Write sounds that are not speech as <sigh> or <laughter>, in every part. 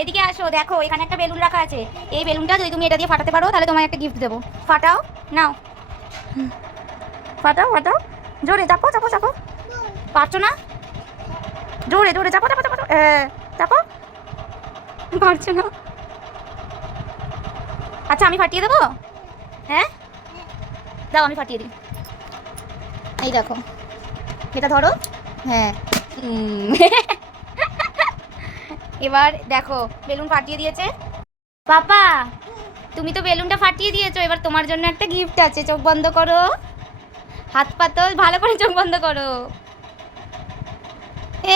এদিকে আসো, দেখো, এখানে একটা বেলুন রাখা আছে। এই বেলুনটা যদি তুমি এটা দিয়ে ফাটাতে পারো, তাহলে তোমায় একটা গিফট দেবো। ফাটাও, নাও। ফাটাও ফাটাও। জোরে চাপো চাপো চাপো। পারছ না? জোরে জোরে চাপো চাপো চাপো। চাপো। পারছ না? আচ্ছা আমি ফাটিয়ে দেবো? হ্যাঁ? দাও, আমি ফাটিয়ে দিই। এই দেখো। এটা ধরো। হ্যাঁ। <laughs> এবার দেখো, বেলুন ফাটিয়ে দিয়েছে। পাপা, তুমি তো বেলুনটা ফাটিয়ে দিয়েছ, এবার তোমার জন্য একটা গিফট আছে, চোখ বন্ধ করো। হাত পাতো ভালো করে চোখ বন্ধ করো।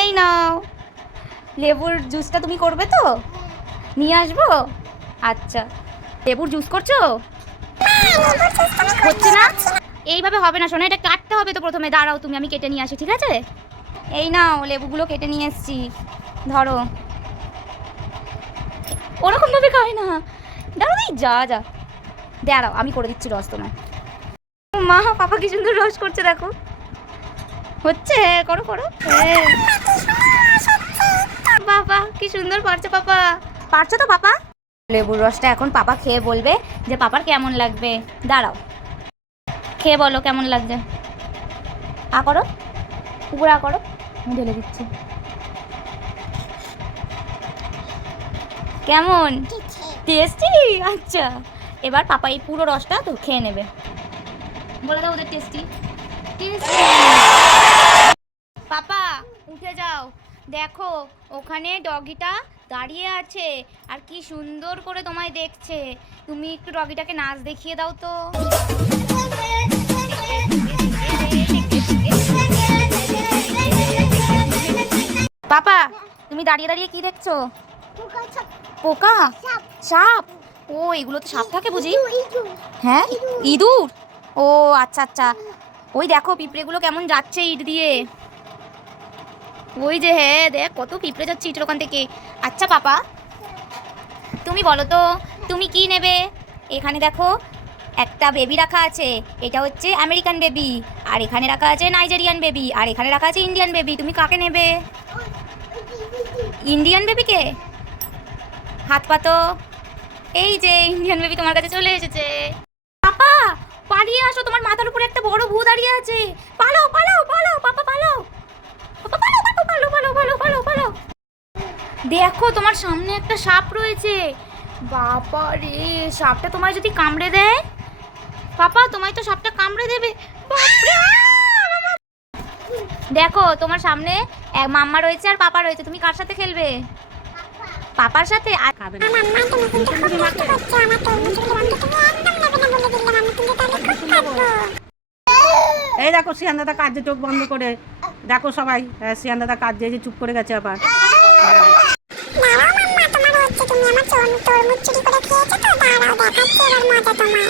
এই নাও। লেবুর জুসটা তুমি করবে তো? নিয়ে আসব? আচ্ছা। লেবুর জুস করছ? হচ্ছে না? এইভাবে হবে না, শোনো, এটা কাটতে হবে তো প্রথমে। দাঁড়াও তুমি, আমি কেটে নিয়ে আসি, ঠিক আছে? এই নাও, লেবুগুলো কেটে নিয়ে এসছি। ধরো। ওরকম ভাবে খায় না দাঁড়াও যা যা। দাঁড়াও, আমি করে দিচ্ছি রস তোমায়। ও মা, পাপা কি সুন্দর রস করছে, দেখো। হচ্ছে, করো করো। হ্যাঁ। বাবা কি সুন্দর পারছে পাপা। পারছ তো পাপা? লেবুর রসটা এখন পাপা খেয়ে বলবে যে, পাপার কেমন লাগবে? দাঁড়াও। খেয়ে বলো কেমন লাগছে। আ করো। উপরে আ করো। ঢেলে দিচ্ছি। কেমন? টেস্টি আচ্ছা। এবার পাপা এই পুরো রসটা তো খেয়ে নেবে। বলে দাও ওদের টেস্টি টেস্টি পাপা উঠে যাও। দেখো ওখানে ডগিটা দাঁড়িয়ে আছে। আর কি সুন্দর করে তোমায় দেখছে। তুমি একটু ডগিটাকে নাচ দেখিয়ে দাও তো। পাপা তুমি দাঁড়িয়ে দাঁড়িয়ে কি দেখছ? পোকা? সাপ। ও এগুলো তো সাপ থাকে বুঝি? হ্যাঁ? ইঁদুর। ও আচ্ছা আচ্ছা। ওই দেখো পিঁপড়েগুলো কেমন যাচ্ছে ইট দিয়ে। ওই যে হ্যাঁ দেখ কত পিঁপড়ে যাচ্ছে ইটের ওখান থেকে। আচ্ছা পাপা তুমি বলো তো তুমি কি নেবে? এখানে দেখো একটা বেবি রাখা আছে। এটা হচ্ছে আমেরিকান বেবি আর এখানে রাখা আছে নাইজেরিয়ান বেবি আর এখানে রাখা আছে ইন্ডিয়ান বেবি তুমি কাকে নেবে? ইন্ডিয়ান বেবিকে হাত পাতো এই যে ইন্ডিয়ান বেবি তোমার কাছে চলে এসেছে। পাপা, পালিয়ে আসো, তোমার মাথার উপরে একটা বড় ভূ দাঁড়িয়ে আছে। পালাও পালাও পালাও, পাপা, পালাও। দেখো, তোমার সামনে একটা সাপ রয়েছে। বাবা রে, সাপটা তোমায় যদি কামড়ে দেয়? পাপা, তোমায় তো সাপটা কামড়ে দেবে। দেখো, তোমার সামনে মাম্মা রয়েছে আর পাপা রয়েছে। তুমি কার সাথে খেলবে? পাপার সাথে আর খাবে না। এই দেখো শিয়ান দাদা কাজে চোখ বন্ধ করে। দেখো সবাই হ্যাঁ, শিয়ান দাদা কাজ যে চুপ করে গেছে আবার। দাঁড়াও মাম্মা তোমার হচ্ছে তুমি আমার চোর তরমুজ চুরি করে খেয়েছো তো? দাঁড়াও দেখাচ্ছি এবার মজা তোমার।